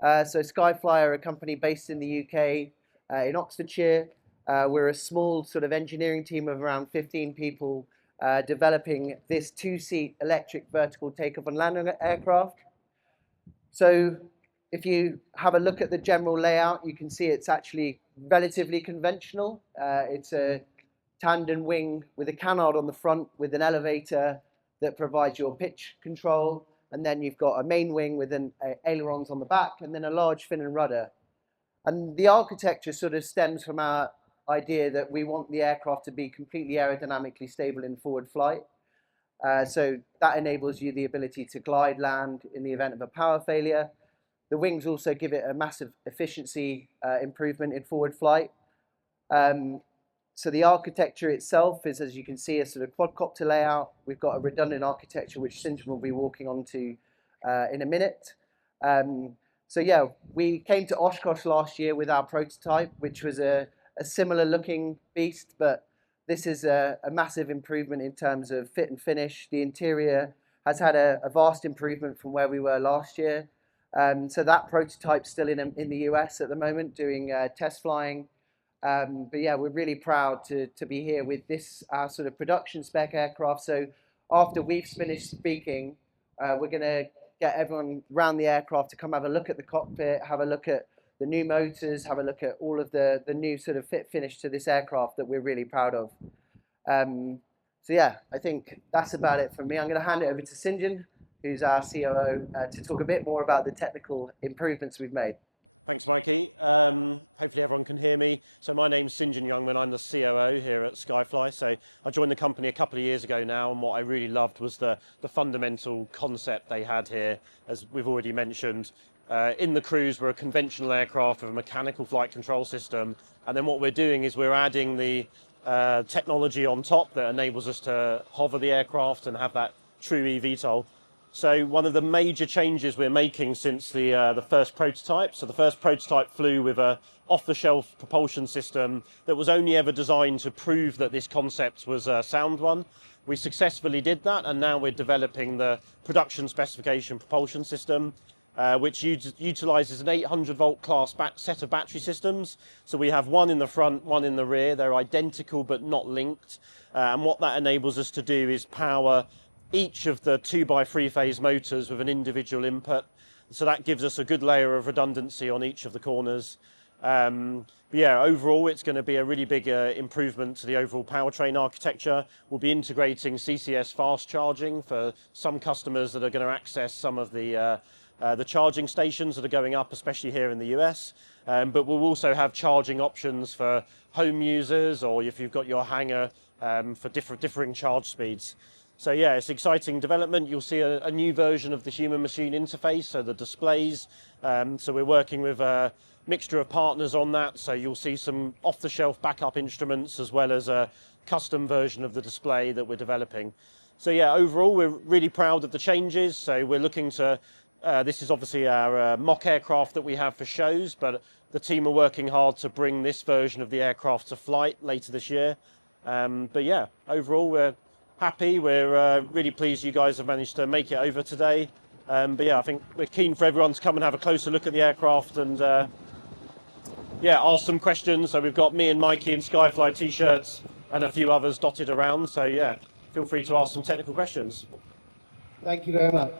So Skyfly are a company based in the UK, in Oxfordshire. We're a small sort of engineering team of around 15 people developing this two-seat electric vertical takeoff and landing aircraft. So if you have a look at the general layout, you can see it's actually relatively conventional. It's a tandem wing with a canard on the front with an elevator that provides your pitch control. And then you've got a main wing with ailerons on the back and then a large fin and rudder. And the architecture sort of stems from our idea that we want the aircraft to be completely aerodynamically stable in forward flight. So that enables you the ability to glide land in the event of a power failure. The wings also give it a massive efficiency improvement in forward flight. So the architecture itself is, as you can see, a sort of quadcopter layout. We've got a redundant architecture, which Stjohn will be walking on to in a minute. So yeah, we came to Oshkosh last year with our prototype, which was a similar looking beast, but this is a massive improvement in terms of fit and finish. The interior has had a vast improvement from where we were last year. So that prototype's still in the US at the moment, doing test flying. But yeah, we're really proud to be here with this sort of production spec aircraft. So after we've finished speaking, we're going to get everyone around the aircraft to come have a look at the cockpit, have a look at the new motors, have a look at all of the new sort of fit finish to this aircraft that we're really proud of. So yeah, I think that's about it from me. I'm going to hand it over to Stjohn, who's our COO, to talk a bit more about the technical improvements we've made. Thanks, Mikey. Hopefully everyone can hear me. So my name's Stjohn Youngman. I'm the COO here at Skyfly. So I joined the company a couple of years ago now, and what I really loved was the fundamental concept they had here. As we've already mentioned, in the cruise, we're a conventional aircraft with a mechanical flight control system. And then what we're doing is we're adding the technology on top that enables us to hover the aircraft and have that true eVTOL. So one of the major changes we're making since the first prototype, so the first prototype flew with a off-the-shelf propulsion system that was only ever designed to prove that this concept was a sound one. We successfully did that, and now we're developing the production specification propulsion system, which utilizes an 800 volt class set of battery systems. So we have one in the front, one in the rear. They're identical but not linked. And what that enables us to do is power each of the 2x3 phase motors with an individual input. So that gives us a good layer of redundancy on each of the corners. But yeah, overall, it's going to be a really big improvement to the overall powertrain architecture. We'll be integrating CCS fast charging for some customers that are going to access some of the charging stations that are going up, especially here in the US. But we'll also have charging options for home users, or if you've got your hangar for differing charge speeds. So yeah, it's exciting development. You'll see a new version of the human-machine interface, so the displays. So we're working with a mixture of partners on that. So you'll see some off-the-shelf backup instruments as well as a custom version of the display that we're developing. So yeah, overall, we're really proud of the changes. So we're looking to, this is obviously our mock aircraft that we have for shows, but the team are working hard to bring this version of the aircraft to flight later this year. But yeah, overall, we're happy. We're really pleased you guys have managed to make it over today. But yeah, I think we're keen for everyone to come and have a closer look at the aircraft and yeah, ask some questions. So we've got me and Mikey in Skyfly t-shirts and a few others dotted around. So yeah, feel free to ask some technical questions. Thank you very much.